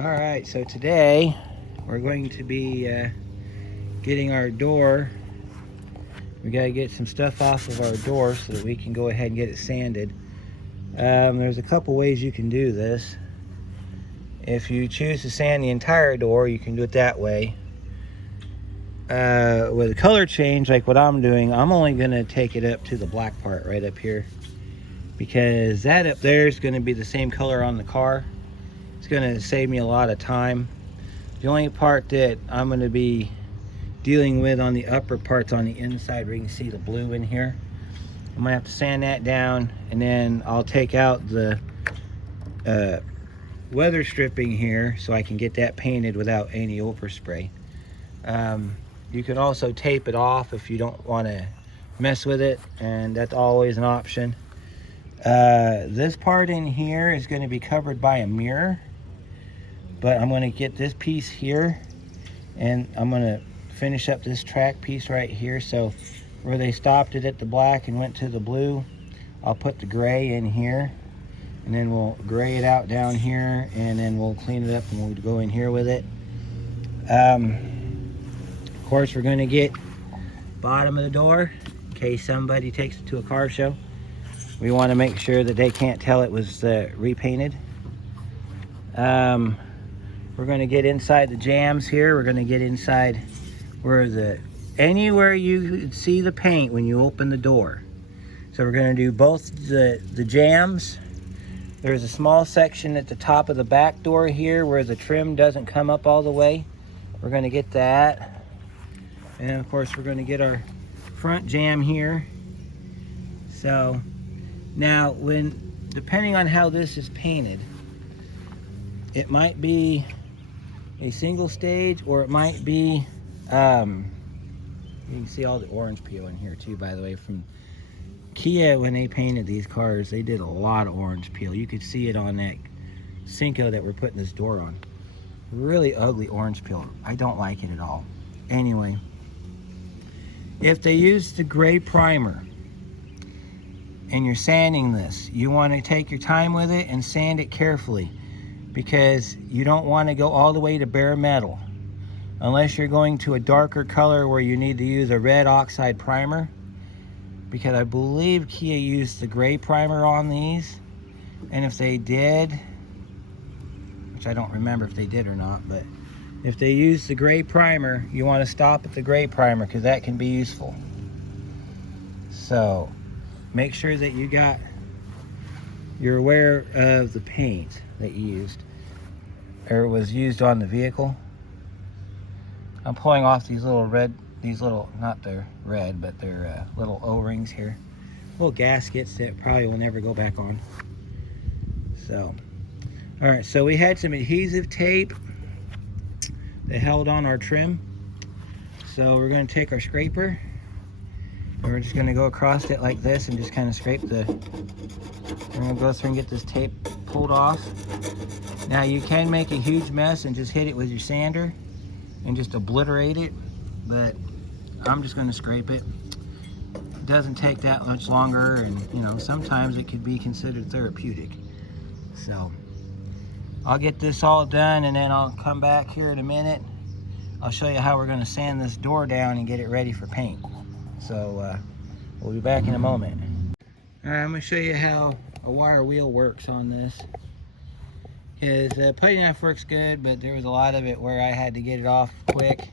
Alright, so today we're going to be getting our door. We got to get some stuff off of our door so that we can go ahead and get it sanded. There's a couple ways you can do this. If you choose to sand the entire door, you can do it that way. With a color change like what I'm doing, I'm only going to take it up to the black part right up here, because that up there is going to be the same color on the car. It's going to save me a lot of time. The only part that I'm going to be dealing with on the upper parts on the inside, where you can see the blue in here, I'm going to have to sand that down, and then I'll take out the weather stripping here so I can get that painted without any overspray. You can also tape it off if you don't want to mess with it, and that's always an option. This part in here is going to be covered by a mirror, but I'm going to get this piece here, and I'm going to finish up this track piece right here. So where they stopped it at the black and went to the blue, I'll put the gray in here, and then we'll gray it out down here, and then we'll clean it up and we'll go in here with it. Of course, we're going to get bottom of the door in case somebody takes it to a car show. We want to make sure that they can't tell it was repainted. We're going to get inside the jambs here. We're going to get inside where anywhere you see the paint when you open the door. So we're going to do both the jambs. There's a small section at the top of the back door here where the trim doesn't come up all the way. We're going to get that. And of course, we're going to get our front jamb here. So now, depending on how this is painted, it might be a single stage, or it might be, you can see all the orange peel in here too, by the way. From Kia, when they painted these cars, they did a lot of orange peel. You could see it on that Cinco that we're putting this door on. Really ugly orange peel. I don't like it at all. Anyway, if they use the gray primer and you're sanding this, you want to take your time with it and sand it carefully, because you don't want to go all the way to bare metal unless you're going to a darker color where you need to use a red oxide primer, because I believe Kia used the gray primer on these. And if they did, which I don't remember if they did or not, but if they use the gray primer, you want to stop at the gray primer, because that can be useful. So make sure that you're aware of the paint that you used, or was used on the vehicle. I'm pulling off these little, not they're red, but they're little O-rings here. Little gaskets that probably will never go back on. So, all right, so we had some adhesive tape that held on our trim. So we're going to take our scraper, and we're just going to go across it like this and just kind of scrape we're going to go through and get this tape pulled off. Now, you can make a huge mess and just hit it with your sander and just obliterate it, but I'm just going to scrape it. It doesn't take that much longer, and sometimes it could be considered therapeutic. So I'll get this all done, and then I'll come back here in a minute. I'll show you how we're going to sand this door down and get it ready for paint. So we'll be back in a moment. All right, I'm going to show you how a wire wheel works on this. Because putty knife works good, but there was a lot of it where I had to get it off quick.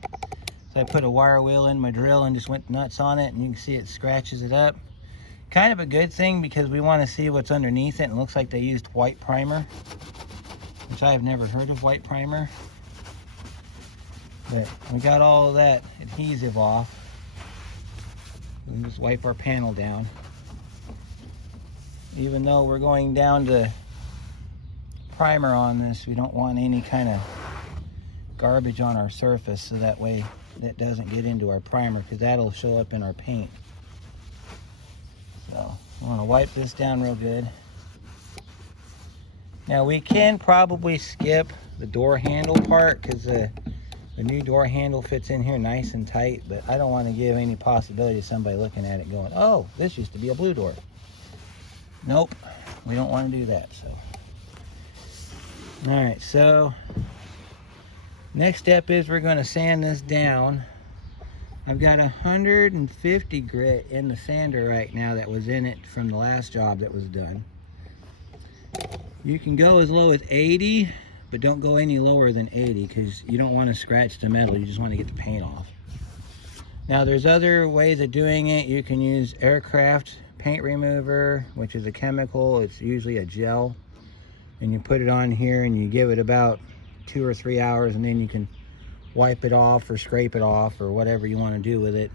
So I put a wire wheel in my drill and just went nuts on it, and you can see it scratches it up. Kind of a good thing, because we want to see what's underneath it, and it looks like they used white primer, which I have never heard of white primer. But we got all of that adhesive off. We can just wipe our panel down. Even though we're going down to primer on this, we don't want any kind of garbage on our surface, so that way that doesn't get into our primer, because that'll show up in our paint. So I want to wipe this down real good. Now, we can probably skip the door handle part, because the new door handle fits in here nice and tight, but I don't want to give any possibility of somebody looking at it going, oh, this used to be a blue door. Nope, we don't want to do that. So all right, so Next step is we're going to sand this down. I've got 150 grit in the sander right now that was in it from the last job that was done. You can go as low as 80, but don't go any lower than 80 because you don't want to scratch the metal. You just want to get the paint off. Now there's other ways of doing it. You can use aircraft paint remover, which is a chemical. It's usually a gel, and you put it on here and you give it about 2 or 3 hours, and then you can wipe it off or scrape it off or whatever you want to do with it.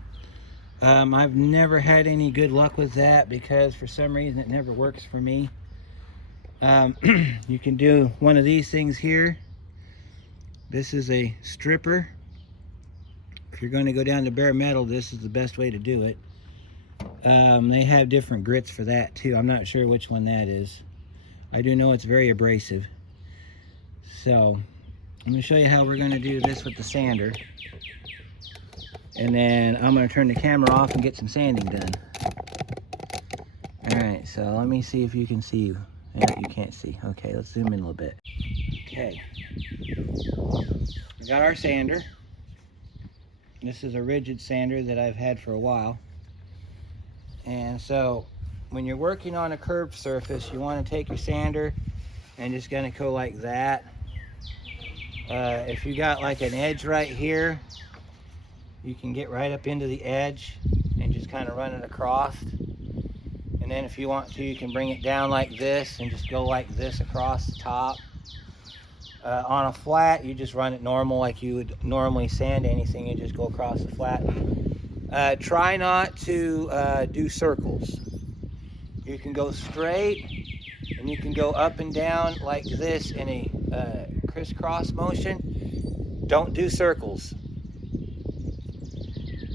I've never had any good luck with that because for some reason it never works for me. You can do one of these things here. This is a stripper. If you're going to go down to bare metal, this is the best way to do it. They have different grits for that too. I'm not sure which one that is. I do know it's very abrasive. So I'm going to show you how we're going to do this with the sander. And then I'm going to turn the camera off and get some sanding done. Alright, so let me see if you can see. Yeah, you can't see. Okay, let's zoom in a little bit. Okay. We got our sander. This is a rigid sander that I've had for a while. And so when you're working on a curved surface, you want to take your sander and just going to go like that. If you got like an edge right here, you can get right up into the edge and just kind of run it across. And then if you want to, you can bring it down like this and just go like this across the top. On a flat, you just run it normal like you would normally sand anything. You just go across the flat. Try not to do circles. You can go straight and you can go up and down like this in a crisscross motion. Don't do circles.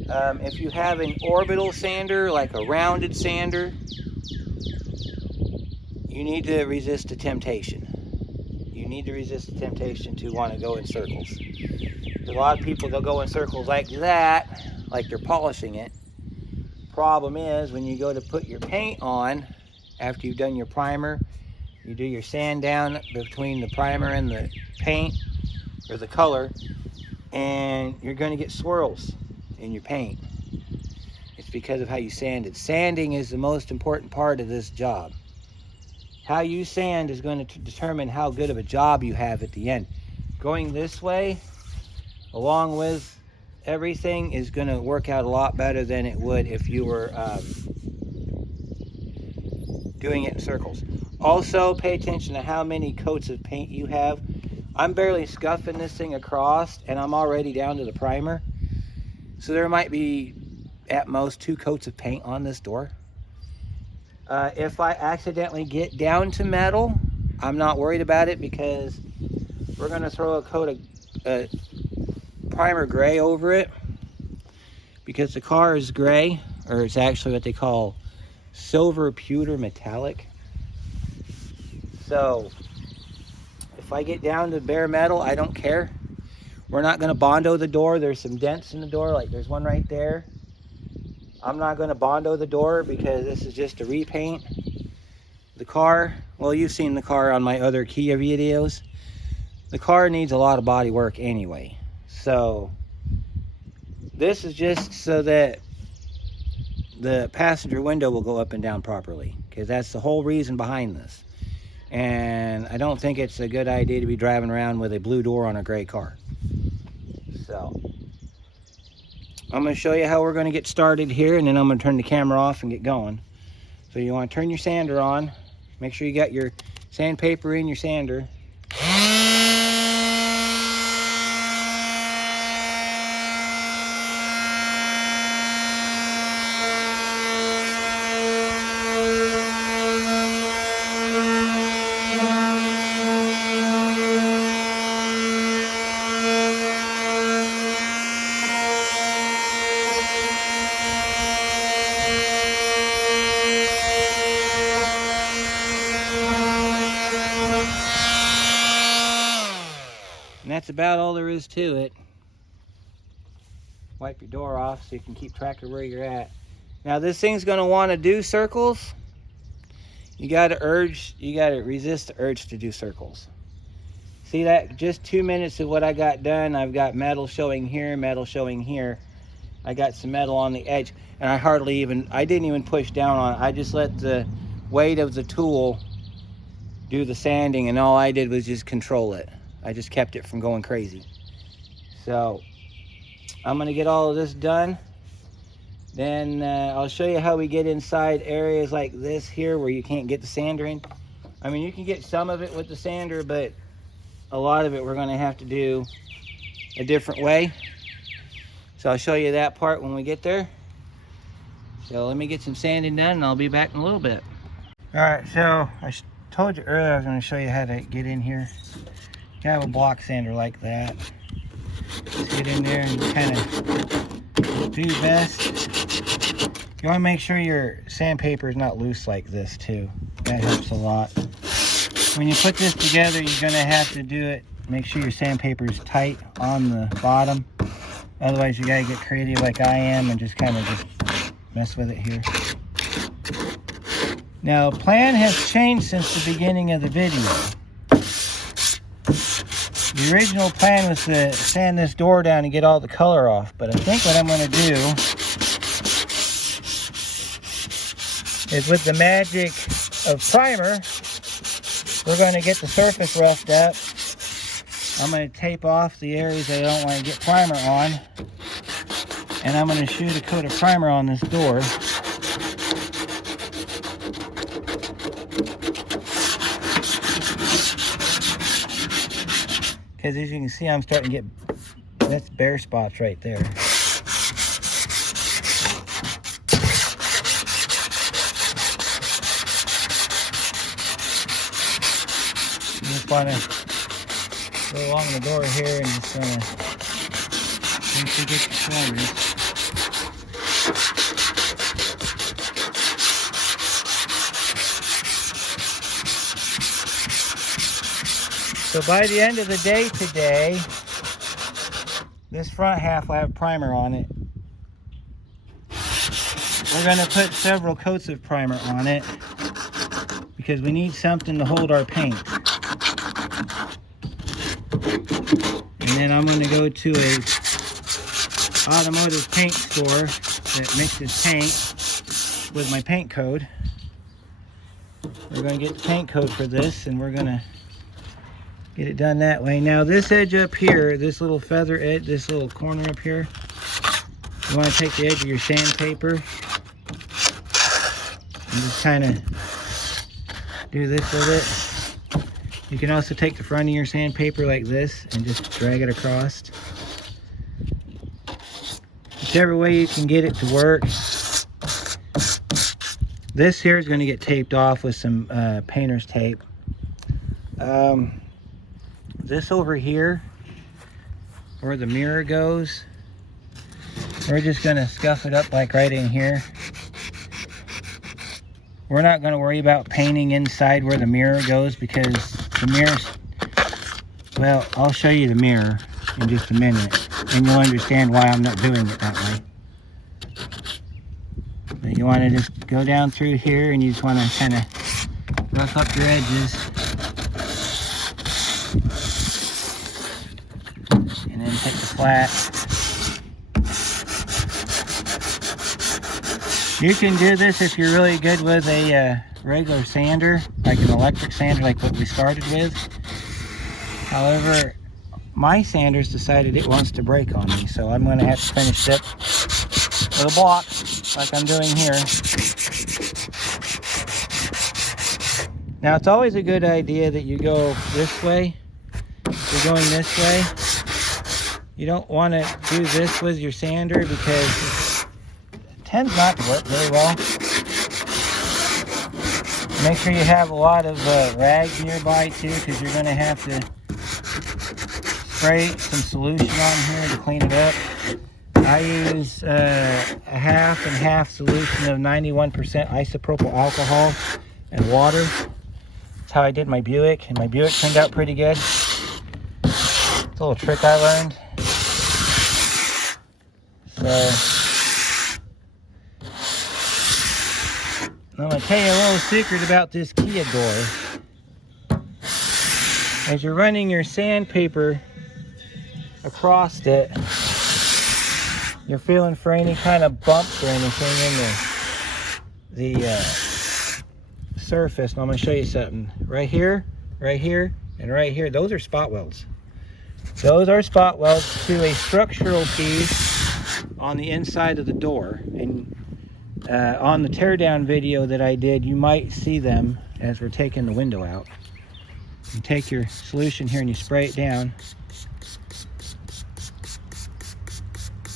If you have an orbital sander, like a rounded sander, you need to resist the temptation. You need to resist the temptation to want to go in circles. A lot of people, they'll go in circles like that, like they're polishing it. Problem is, when you go to put your paint on, after you've done your primer, you do your sand down between the primer and the paint, or the color, and you're going to get swirls in your paint. It's because of how you sanded. Sanding is the most important part of this job. How you sand is going to determine how good of a job you have at the end. Going this way, along with everything, is going to work out a lot better than it would if you were doing it in circles. Also, pay attention to how many coats of paint you have. I'm barely scuffing this thing across, and I'm already down to the primer. So there might be, at most, 2 coats of paint on this door. If I accidentally get down to metal, I'm not worried about it because we're going to throw a coat of primer gray over it because the car is gray, or it's actually what they call silver pewter metallic. So if I get down to bare metal, I don't care. We're not going to Bondo the door. There's some dents in the door, like there's one right there. I'm not going to Bondo the door because this is just a repaint. The car, well, you've seen the car on my other Kia videos. The car needs a lot of body work anyway. So this is just so that the passenger window will go up and down properly, because that's the whole reason behind this. And I don't think it's a good idea to be driving around with a blue door on a gray car. So I'm going to show you how we're going to get started here, and then I'm going to turn the camera off and get going. So you want to turn your sander on. Make sure you got your sandpaper in your sander. And that's about all there is to it. Wipe your door off so you can keep track of where you're at. Now this thing's going to want to do circles. You got to resist the urge to do circles. See that? Just 2 minutes of what I got done. I've got metal showing here, metal showing here. I got some metal on the edge, and I didn't even push down on it. I just let the weight of the tool do the sanding, and all I did was just control it. I just kept it from going crazy. So I'm gonna get all of this done. Then I'll show you how we get inside areas like this here where you can't get the sander in. I mean, you can get some of it with the sander, but a lot of it we're going to have to do a different way. So I'll show you that part when we get there. So let me get some sanding done and I'll be back in a little bit. All right, so I told you earlier I was going to show you how to get in here. You have a block sander like that. Just get in there and kind of do your best. You want to make sure your sandpaper is not loose like this too. That helps a lot. When you put this together, you're going to have to do it. Make sure your sandpaper is tight on the bottom. Otherwise, you got to get creative like I am and just kind of just mess with it here. Now, plan has changed since the beginning of the video. The original plan was to sand this door down and get all the color off, but I think what I'm going to do is, with the magic of primer, we're going to get the surface roughed up. I'm going to tape off the areas that I don't want to get primer on, and I'm going to shoot a coat of primer on this door. Because as you can see, I'm starting to get, that's bare spots right there. You just want to go along the door here and just kind of, once you get the corners. So by the end of the day today, this front half will have primer on it. We're going to put several coats of primer on it because we need something to hold our paint. And then I'm going to go to a automotive paint store that mixes paint with my paint code. We're going to get the paint code for this, and we're going to get it done that way. Now this edge up here, this little feather edge, this little corner up here, you want to take the edge of your sandpaper and just kind of do this with it. You can also take the front of your sandpaper like this and just drag it across. Whichever way you can get it to work. This here is going to get taped off with some painter's tape. This over here, where the mirror goes, we're just going to scuff it up like right in here. We're not going to worry about painting inside where the mirror goes because the mirror's, well, I'll show you the mirror in just a minute and you'll understand why I'm not doing it that way. But you want to just go down through here and you just want to kind of rough up your edges. And then take the flat. You can do this if you're really good with a regular sander, like an electric sander like what we started with. However, my sander's decided it wants to break on me, so I'm going to have to finish it with a block like I'm doing here. Now it's always a good idea that you go this way. If you're going this way, you don't want to do this with your sander because it tends not to work very well. Make sure you have a lot of rags nearby too, because you're going to have to spray some solution on here to clean it up. I use a half and half solution of 91% isopropyl alcohol and water. That's how I did my Buick, and my Buick turned out pretty good. It's a little trick I learned. So, I'm going to tell you a little secret about this Kia door. as you're running your sandpaper across it, you're feeling for any kind of bumps or anything in the surface. And I'm going to show you something. Right here, and right here, those are spot welds. Those are spot welds to a structural piece on the inside of the door. And on the teardown video that I did, you might see them as we're taking the window out. You take your solution here and you spray it down.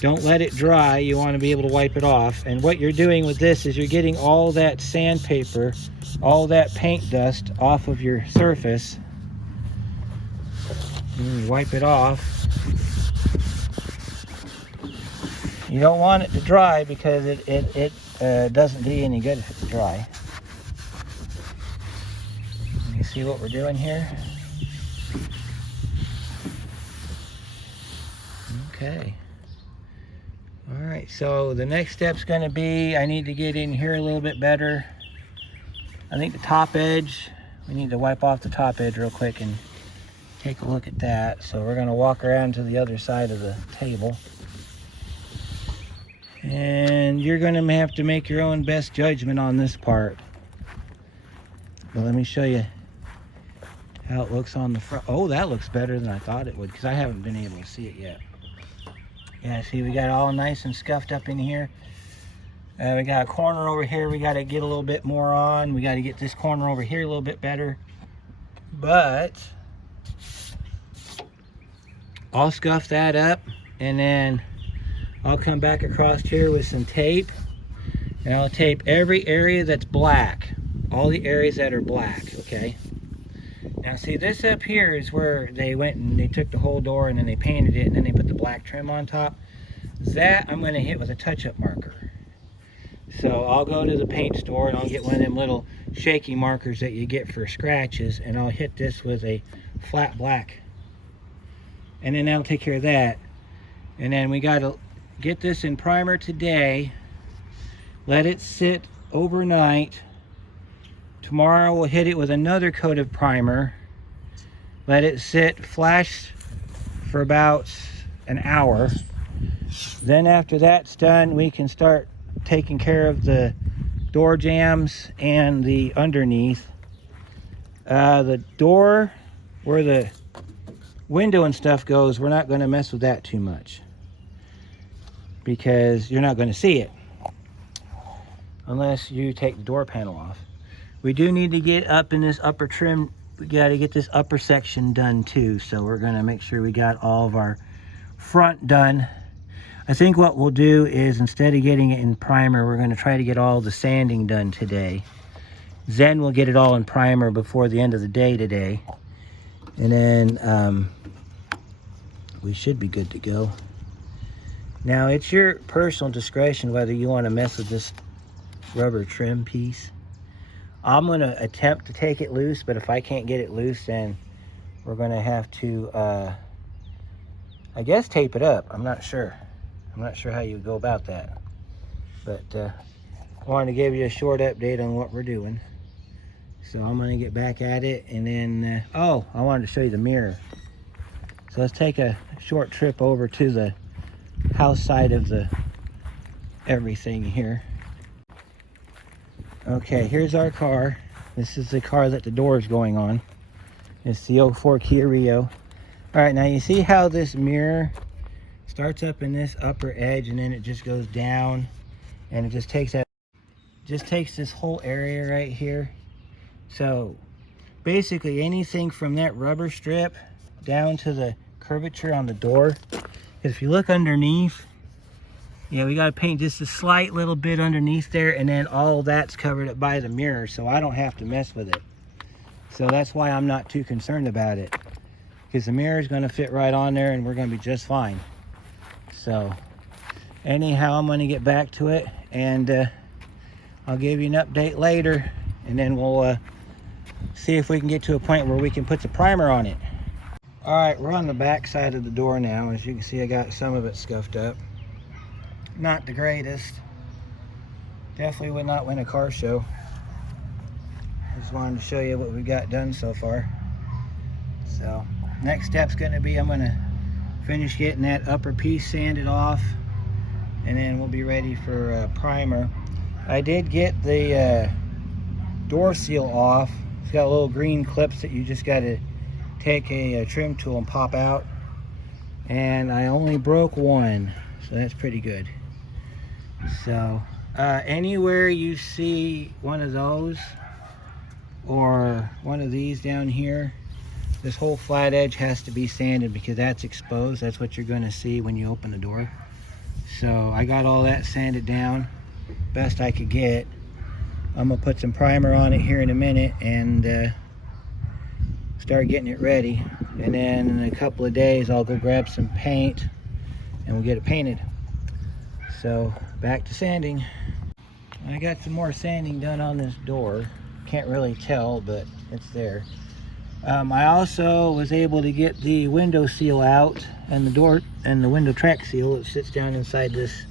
Don't let it dry. You want to be able to wipe it off. And what you're doing with this is you're getting all that sandpaper, all that paint dust off of your surface. And you wipe it off. You don't want it to dry because it doesn't do you any good if it's dry. You see what we're doing here? Okay. All right, so the next step's going to be, I need to get in here a little bit better. I think the top edge, we need to wipe off the top edge real quick and take a look at that. So we're going to walk around to the other side of the table. And you're going to have to make your own best judgment on this part. But let me show you how it looks on the front. Oh, that looks better than I thought it would because I haven't been able to see it yet. Yeah, see, we got it all nice and scuffed up in here. We got a corner over here we got to get a little bit more on. We got to get this corner over here a little bit better. But I'll scuff that up, and then I'll come back across here with some tape, and I'll tape every area that's black. All the areas that are black, okay? Now see, this up here is where they went and they took the whole door and then they painted it and then they put the black trim on top. That I'm going to hit with a touch-up marker. So I'll go to the paint store and I'll get one of them little shaky markers that you get for scratches, and I'll hit this with a flat black. And then that'll take care of that. And then we got to get this in primer today. Let it sit overnight. Tomorrow we'll hit it with another coat of primer. Let it sit, flash for about an hour. Then after that's done, we can start taking care of the door jambs and the underneath. The door where the window and stuff goes, we're not going to mess with that too much because you're not going to see it unless you take the door panel off. We do need to get up in this upper trim. We got to get this upper section done too. So we're going to make sure we got all of our front done. I think what we'll do is, instead of getting it in primer, we're going to try to get all the sanding done today. Then we'll get it all in primer before the end of the day today. And then we should be good to go. Now it's your personal discretion whether you want to mess with this rubber trim piece. I'm going to attempt to take it loose, but if I can't get it loose, then we're going to have to, I guess, tape it up. I'm not sure. I'm not sure how you would go about that. But I wanted to give you a short update on what we're doing. So I'm going to get back at it, and then, oh, I wanted to show you the mirror. So let's take a short trip over to the house side of the everything here. Okay, here's our car. This is the car that the door is going on. It's the 04 Kia Rio. All right, now you see how this mirror starts up in this upper edge and then it just goes down, and it just takes this whole area right here. So basically anything from that rubber strip down to the curvature on the door. If you look underneath, yeah, we got to paint just a slight little bit underneath there, and then all that's covered up by the mirror, so I don't have to mess with it. So that's why I'm not too concerned about it, because the mirror is going to fit right on there and we're going to be just fine. So anyhow, I'm going to get back to it, and I'll give you an update later, and then we'll see if we can get to a point where we can put the primer on it. All right, we're on the back side of the door now. As you can see, I got some of it scuffed up. Not the greatest. Definitely would not win a car show. Just wanted to show you what we got done so far. So next step's going to be I'm going to finish getting that upper piece sanded off, and then we'll be ready for primer. I did get the door seal off. It's got little green clips that you just got to take a trim tool and pop out, and I only broke one, so that's pretty good. So anywhere you see one of those or one of these down here, this whole flat edge has to be sanded because that's exposed. That's what you're going to see when you open the door. So I got all that sanded down best I could get. I'm gonna put some primer on it here in a minute and start getting it ready, and then in a couple of days I'll go grab some paint and we'll get it painted. So back to sanding. I got some more sanding done on this door. Can't really tell, but it's there. I also was able to get the window seal out and the door and the window track seal. It sits down inside this,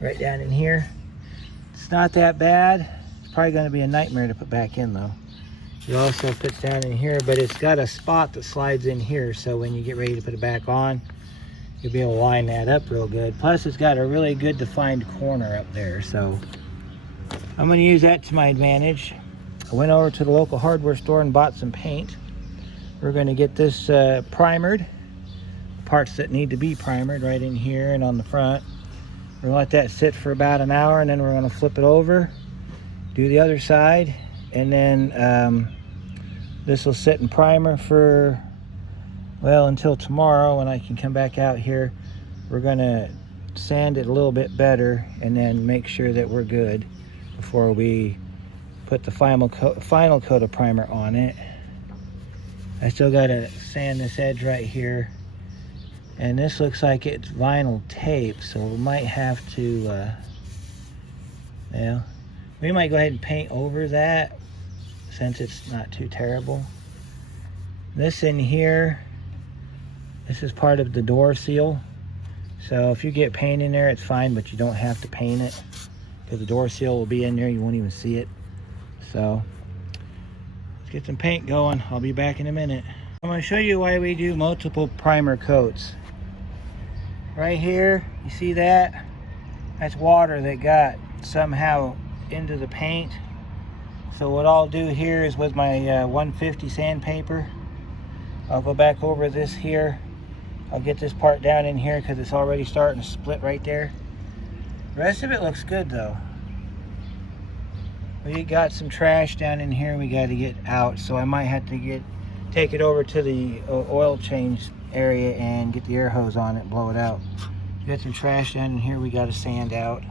right down in here. It's not that bad. It's probably going to be a nightmare to put back in though. It also fits down in here, but it's got a spot that slides in here, so when you get ready to put it back on, you'll be able to line that up real good. Plus it's got a really good defined corner up there, so I'm going to use that to my advantage. I went over to the local hardware store and bought some paint. We're going to get this primered. Parts that need to be primered right in here and on the front. We're going to let that sit for about an hour, and then we're going to flip it over, do the other side, and then this will sit in primer for, well, until tomorrow when I can come back out here. We're going to sand it a little bit better and then make sure that we're good before we put the final coat of primer on it. I still got to sand this edge right here, and this looks like it's vinyl tape, so we might have to yeah, we might go ahead and paint over that since it's not too terrible. This in here, this is part of the door seal, so if you get paint in there it's fine, but you don't have to paint it because the door seal will be in there, you won't even see it. So let's get some paint going. I'll be back in a minute. I'm going to show you why we do multiple primer coats. Right here, you see that? That's water that got somehow into the paint. So what I'll do here is with my 150 sandpaper, I'll go back over this here. I'll get this part down in here because it's already starting to split right there. The rest of it looks good though. We got some trash down in here we got to get out, so I might have to take it over to the oil change area and get the air hose on it and blow it out. We got some trash down in here we got to sand out.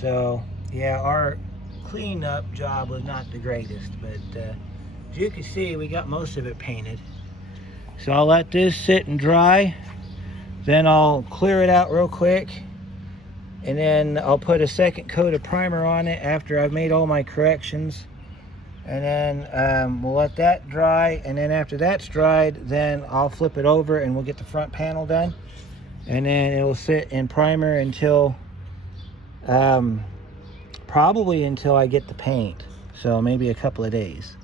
So yeah, our cleanup job was not the greatest, but as you can see, we got most of it painted. So I'll let this sit and dry, then I'll clear it out real quick, and then I'll put a second coat of primer on it after I've made all my corrections, and then we'll let that dry, and then after that's dried, then I'll flip it over and we'll get the front panel done, and then it will sit in primer until probably until I get the paint, so maybe a couple of days.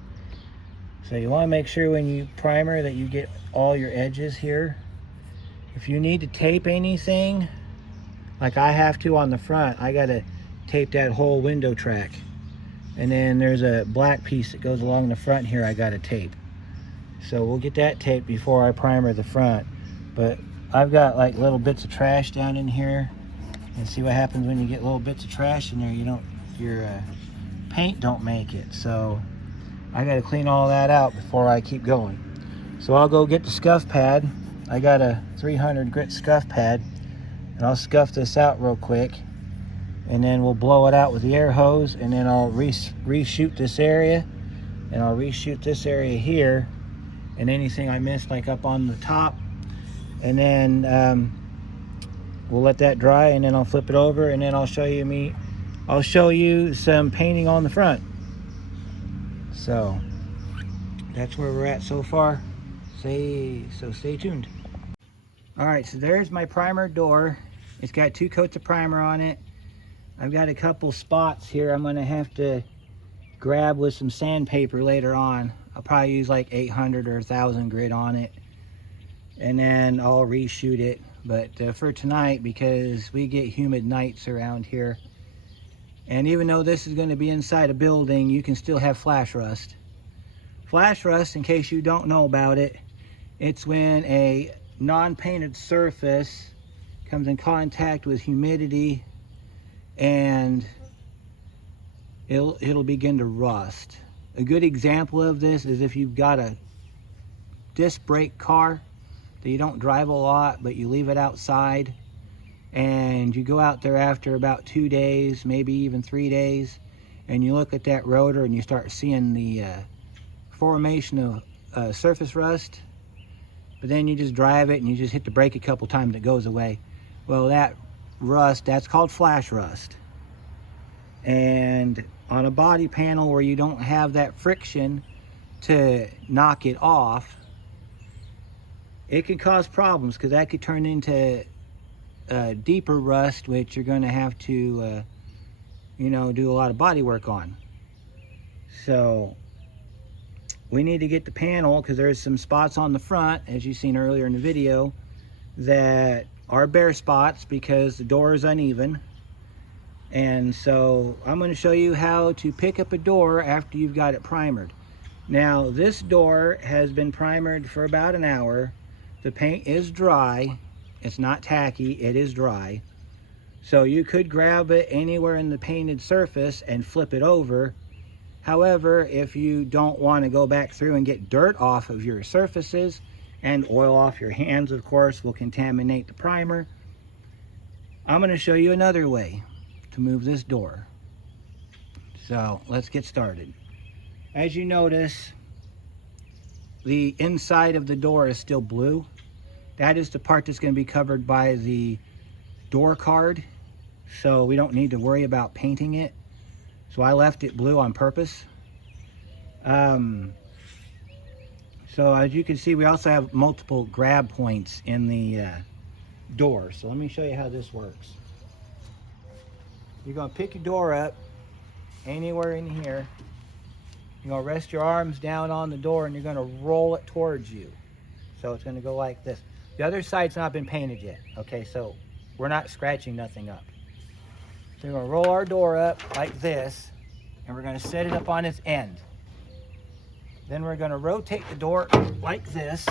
So you want to make sure when you primer that you get all your edges here. If you need to tape anything, like I have to on the front, I gotta tape that whole window track, and then there's a black piece that goes along the front here I gotta tape. So we'll get that taped before I primer the front. But I've got like little bits of trash down in here, and see what happens when you get little bits of trash in there. Your paint don't make it, so I gotta clean all that out before I keep going. So I'll go get the scuff pad. I got a 300 grit scuff pad, and I'll scuff this out real quick, and then we'll blow it out with the air hose, and then I'll reshoot this area, and I'll reshoot this area here, and anything I missed like up on the top, and then we'll let that dry, and then I'll flip it over, and then I'll show you some painting on the front. So that's where we're at so far. Stay tuned. All right, so there's my primer door. It's got 2 coats of primer on it. I've got a couple spots here I'm gonna have to grab with some sandpaper later on. I'll probably use like 800 or 1000 grit on it, and then I'll reshoot it. But for tonight, because we get humid nights around here, and even though this is going to be inside a building, you can still have flash rust. Flash rust, in case you don't know about it, it's when a non-painted surface comes in contact with humidity and it'll begin to rust. A good example of this is if you've got a disc brake car that you don't drive a lot, but you leave it outside, and you go out there after about 2 days, maybe even 3 days, and you look at that rotor and you start seeing the formation of surface rust, but then you just drive it and you just hit the brake a couple times and it goes away. Well, that rust, that's called flash rust. And on a body panel where you don't have that friction to knock it off, it can cause problems, because that could turn into deeper rust, which you're going to have to do a lot of body work on. So we need to get the panel, because there's some spots on the front, as you've seen earlier in the video, that are bare spots because the door is uneven. And so I'm going to show you how to pick up a door after you've got it primered. Now, this door has been primered for about an hour. The paint is dry. It's not tacky, it is dry. So you could grab it anywhere in the painted surface and flip it over. However, if you don't want to go back through and get dirt off of your surfaces, and oil off your hands, of course, will contaminate the primer, I'm going to show you another way to move this door. So let's get started. As you notice, the inside of the door is still blue. That is the part that's going to be covered by the door card, so we don't need to worry about painting it. So I left it blue on purpose. So as you can see, we also have multiple grab points in the door. So let me show you how this works. You're going to pick your door up anywhere in here. You're going to rest your arms down on the door and you're going to roll it towards you. So it's going to go like this. The other side's not been painted yet. Okay, so we're not scratching nothing up. So we're going to roll our door up like this, and we're going to set it up on its end. Then we're going to rotate the door like this,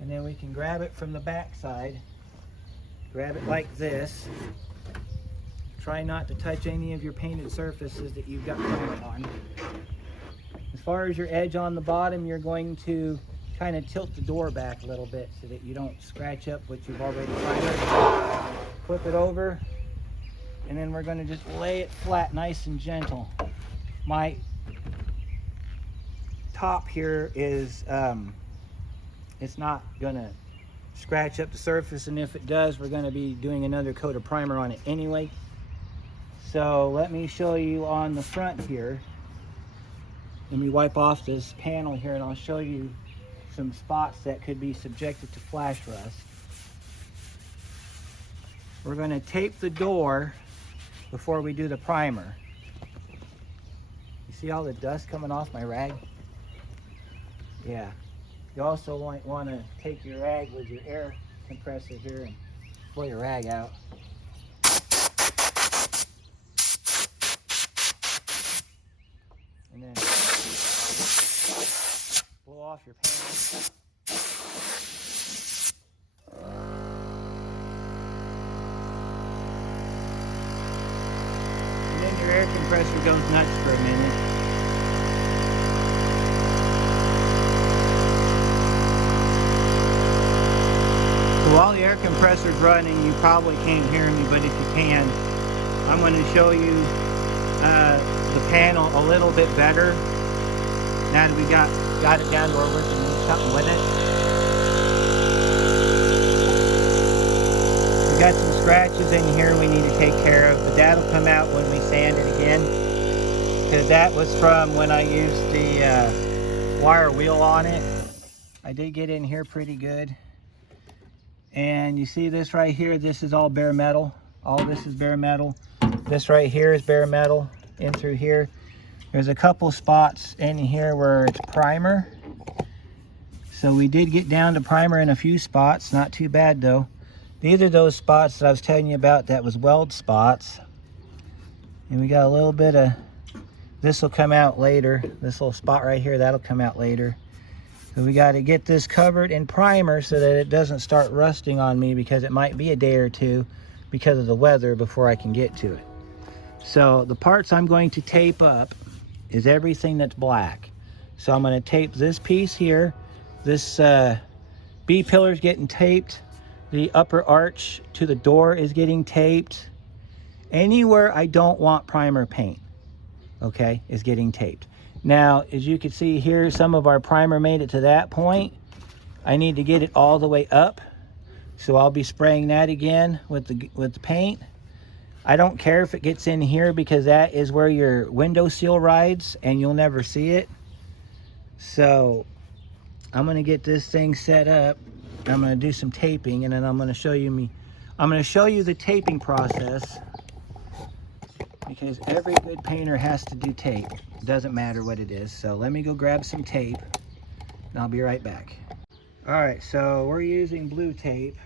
and then we can grab it from the back side. Grab it like this. Try not to touch any of your painted surfaces that you've got primer on. As far as your edge on the bottom, you're going to kind of tilt the door back a little bit so that you don't scratch up what you've already primered. Flip it over, and then we're going to just lay it flat, nice and gentle. My top here is, it's not going to scratch up the surface, and if it does, we're going to be doing another coat of primer on it anyway. So let me show you on the front here. Let me wipe off this panel here, and I'll show you some spots that could be subjected to flash rust. We're going to tape the door before we do the primer. You see all the dust coming off my rag? Yeah. You also might want to take your rag with your air compressor here and blow your rag out. And then blow off your panel. And then your air compressor goes nuts for a minute. So while the air compressor's running, you probably can't hear me, but if you can, I'm going to show you the panel a little bit better now that we got it down to where we can do something with it. We got some scratches in here we need to take care of, but that'll come out when we sand it again, because that was from when I used the wire wheel on it. I did get in here pretty good. And you see this right here, this is all bare metal. All this is bare metal. This right here is bare metal in through here. There's a couple spots in here where it's primer. So we did get down to primer in a few spots, not too bad though. These are those spots that I was telling you about that was weld spots. And we got a little bit of, this will come out later. This little spot right here, that'll come out later. So we got to get this covered in primer so that it doesn't start rusting on me, because it might be a day or two because of the weather before I can get to it. So the parts I'm going to tape up is everything that's black. So I'm going to tape this piece here. This B-pillar is getting taped. The upper arch to the door is getting taped. Anywhere I don't want primer paint, okay, is getting taped. Now, as you can see here, some of our primer made it to that point. I need to get it all the way up. So I'll be spraying that again with the paint. I don't care if it gets in here, because that is where your window seal rides and you'll never see it. So I'm gonna get this thing set up. I'm gonna do some taping, and then I'm gonna show you the taping process, because every good painter has to do tape. It doesn't matter what it is. So let me go grab some tape and I'll be right back. All right, so we're using blue tape.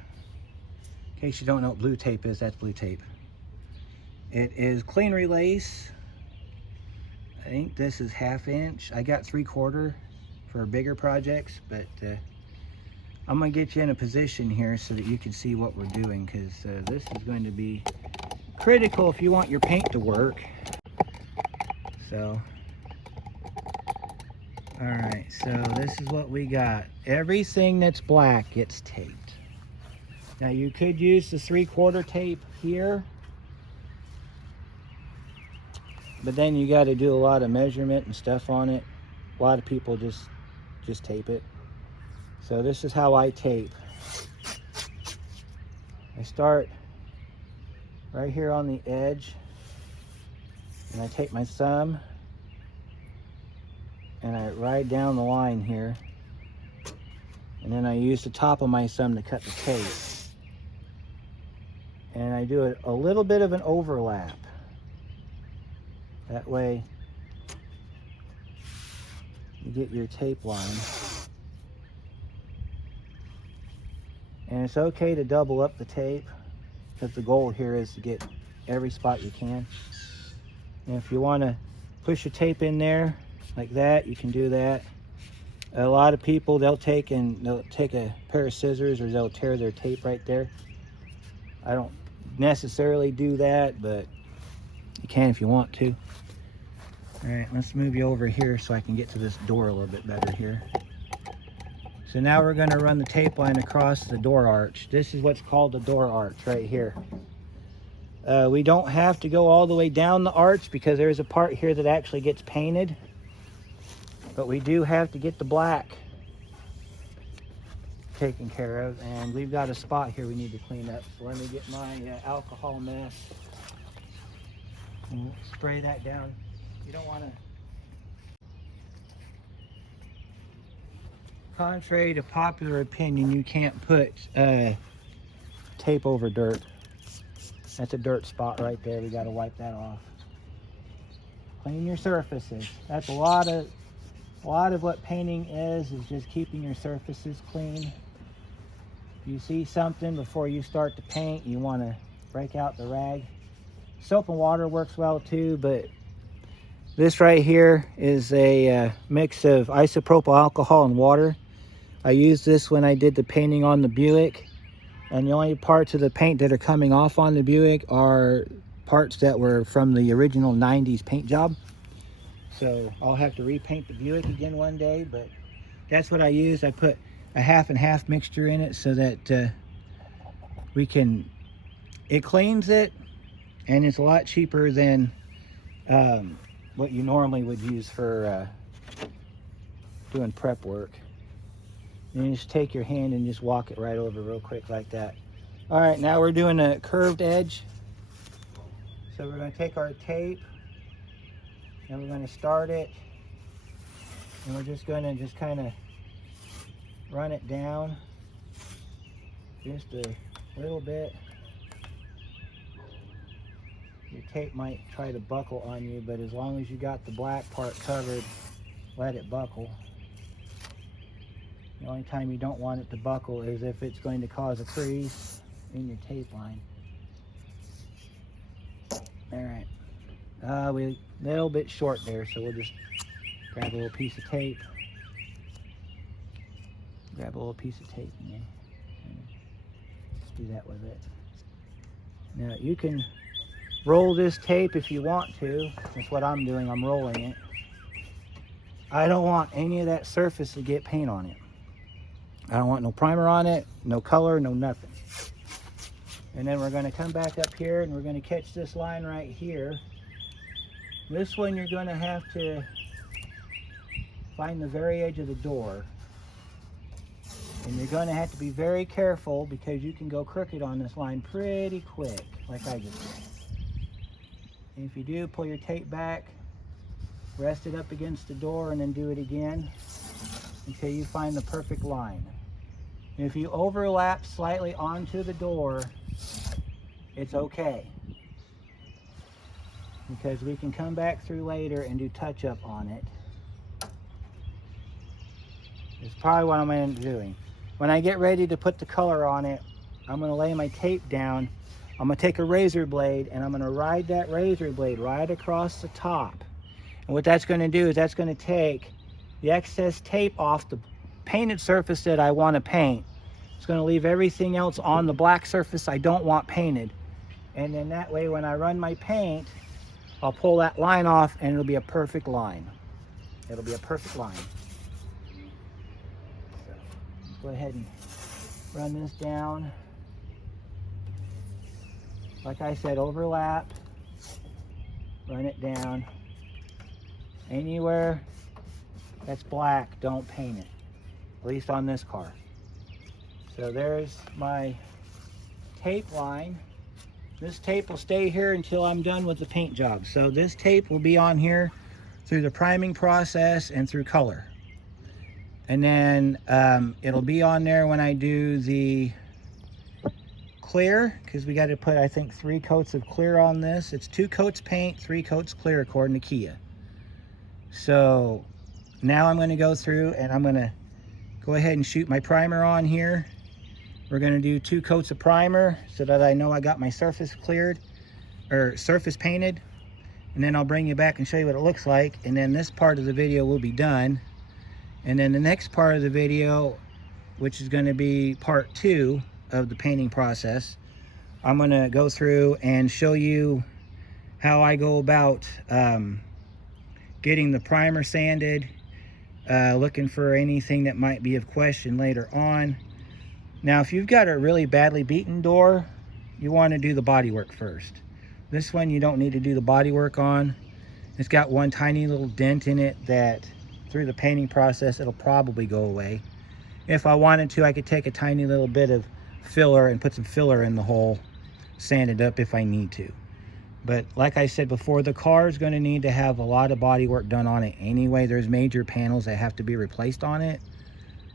In case you don't know what blue tape is, that's blue tape. It is clean release. I think this is 1/2 inch. I got 3/4 for bigger projects, but I'm gonna get you in a position here so that you can see what we're doing, because this is going to be critical if you want your paint to work. So, all right, so this is what we got. Everything that's black gets taped. Now you could use the 3/4 tape here, but then you got to do a lot of measurement and stuff on it. A lot of people just tape it. So this is how I tape. I start right here on the edge, and I take my thumb and I ride down the line here, and then I use the top of my thumb to cut the tape. And I do a little bit of an overlap. That way you get your tape line. And it's okay to double up the tape, because the goal here is to get every spot you can. And if you want to push your tape in there like that, you can do that. A lot of people, they'll take a pair of scissors, or they'll tear their tape right there. I don't necessarily do that, but you can if you want to. All right, let's move you over here so I can get to this door a little bit better here. So now we're going to run the tape line across the door arch. This is what's called the door arch right here. We don't have to go all the way down the arch, because there's a part here that actually gets painted. But we do have to get the black taken care of, and we've got a spot here we need to clean up. So let me get my alcohol mess and spray that down. You don't want to, contrary to popular opinion, you can't put tape over dirt. That's a dirt spot right there. We got to wipe that off. Clean your surfaces. That's a lot of what painting is just keeping your surfaces clean. If you see something before you start to paint, you want to break out the rag. Soap and water works well too, but this right here is a mix of isopropyl alcohol and water. I used this when I did the painting on the Buick, and the only parts of the paint that are coming off on the Buick are parts that were from the original 90s paint job. So I'll have to repaint the Buick again one day, but that's what I used. I put a 50/50 mixture in it so that it cleans it, and it's a lot cheaper than what you normally would use for doing prep work. And you just take your hand and just walk it right over real quick like that. All right, now we're doing a curved edge. So we're going to take our tape and we're going to start it, and we're just going to kind of run it down just a little bit. your tape might try to buckle on you, but as long as you got the black part covered, let it buckle. The only time you don't want it to buckle is if it's going to cause a crease in your tape line. All right, we're a little bit short there, so we'll just grab a little piece of tape. Grab a little piece of tape in there and do that with it. Now you can roll this tape if you want to. That's what I'm doing, I'm rolling it. I don't want any of that surface to get paint on it. I don't want no primer on it, no color, no nothing. And then we're going to come back up here and we're going to catch this line right here. This one you're going to have to find the very edge of the door. And you're going to have to be very careful because you can go crooked on this line pretty quick, like I just did. And if you do, pull your tape back, rest it up against the door, and then do it again until you find the perfect line. And if you overlap slightly onto the door, it's okay, because we can come back through later and do touch-up on it. It's probably what I'm going to end up doing. When I get ready to put the color on it, I'm going to lay my tape down. I'm going to take a razor blade and I'm going to ride that razor blade right across the top. And what that's going to do is that's going to take the excess tape off the painted surface that I want to paint. It's going to leave everything else on the black surface I don't want painted. And then that way when I run my paint, I'll pull that line off and it'll be a perfect line. It'll be a perfect line. Go ahead and run this down. Like I said, overlap, run it down. Anywhere that's black, don't paint it, at least on this car. So there's my tape line. This tape will stay here until I'm done with the paint job. So this tape will be on here through the priming process and through color. And then it'll be on there when I do the clear, because we got to put, I think, 3 coats of clear on this. It's 2 coats paint, 3 coats clear according to Kia. So now I'm going to go through and I'm going to go ahead and shoot my primer on here. We're going to do 2 coats of primer so that I know I got my surface cleared or surface painted. And then I'll bring you back and show you what it looks like. And then this part of the video will be done. And then the next part of the video, which is going to be part 2 of the painting process, I'm going to go through and show you how I go about getting the primer sanded, looking for anything that might be of question later on. Now, if you've got a really badly beaten door, you want to do the body work first. This one you don't need to do the body work on. It's got one tiny little dent in it that through the painting process it'll probably go away. If I wanted to, I could take a tiny little bit of filler and put some filler in the hole, sand it up if I need to. But like I said before, the car is going to need to have a lot of body work done on it anyway. There's major panels that have to be replaced on it.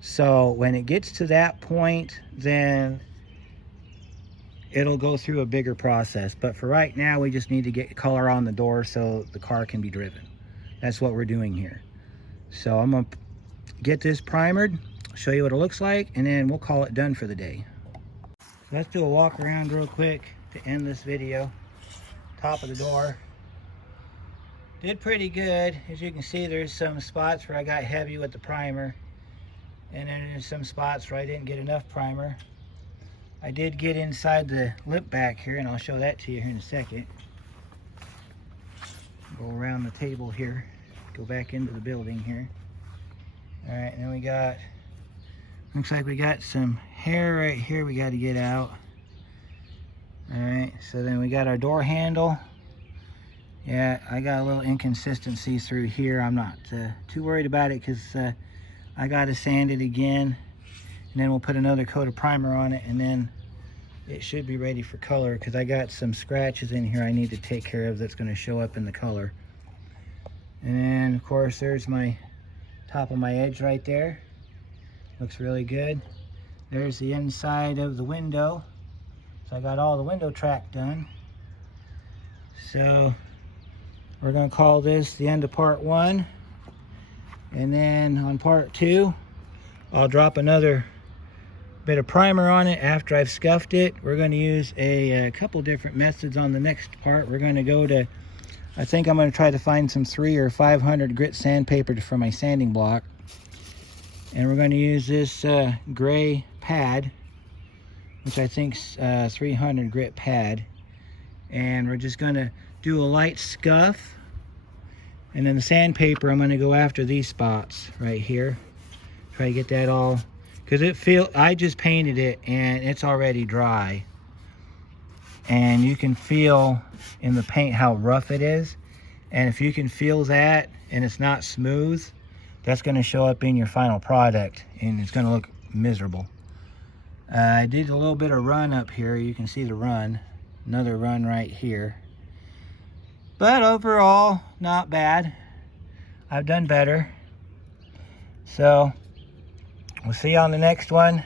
So when it gets to that point, then it'll go through a bigger process. But for right now, we just need to get color on the door so the car can be driven. That's what we're doing here. So I'm going to get this primered, show you what it looks like, and then we'll call it done for the day. So let's do a walk around real quick to end this video. Top of the door. Did pretty good. As you can see, there's some spots where I got heavy with the primer. And then there's some spots where I didn't get enough primer. I did get inside the lip back here, and I'll show that to you here in a second. Go around the table here. Go back into the building here. All right, and then we got, looks like we got some hair right here we got to get out. All right, so then we got our door handle. Yeah, I got a little inconsistency through here. I'm not too worried about it because I got to sand it again. And then we'll put another coat of primer on it, and then it should be ready for color because I got some scratches in here I need to take care of that's going to show up in the color. And then, of course, there's my top of my edge right there. Looks really good. There's the inside of the window. So I got all the window track done. So we're going to call this the end of part 1. And then on part 2, I'll drop another bit of primer on it after I've scuffed it. We're going to use a couple different methods on the next part. We're going to go to, I think I'm going to try to find some 300 or 500 grit sandpaper for my sanding block. And we're going to use this gray pad, which I think's 300 grit pad. And we're just going to do a light scuff. And then the sandpaper, I'm going to go after these spots right here. Try to get that all, because I just painted it and it's already dry. And you can feel in the paint how rough it is. And if you can feel that and it's not smooth, that's going to show up in your final product and it's going to look miserable. I did a little bit of run up here. You can see the run. Another run right here. But overall, not bad. I've done better. So, we'll see you on the next one.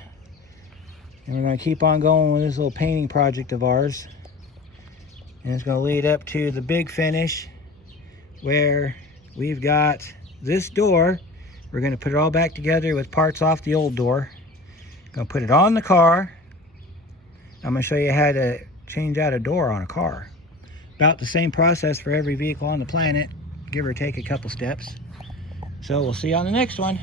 And we're going to keep on going with this little painting project of ours. And it's going to lead up to the big finish, where we've got this door. We're going to put it all back together with parts off the old door. Going to put it on the car. I'm going to show you how to change out a door on a car. About the same process for every vehicle on the planet, give or take a couple steps. So we'll see you on the next one.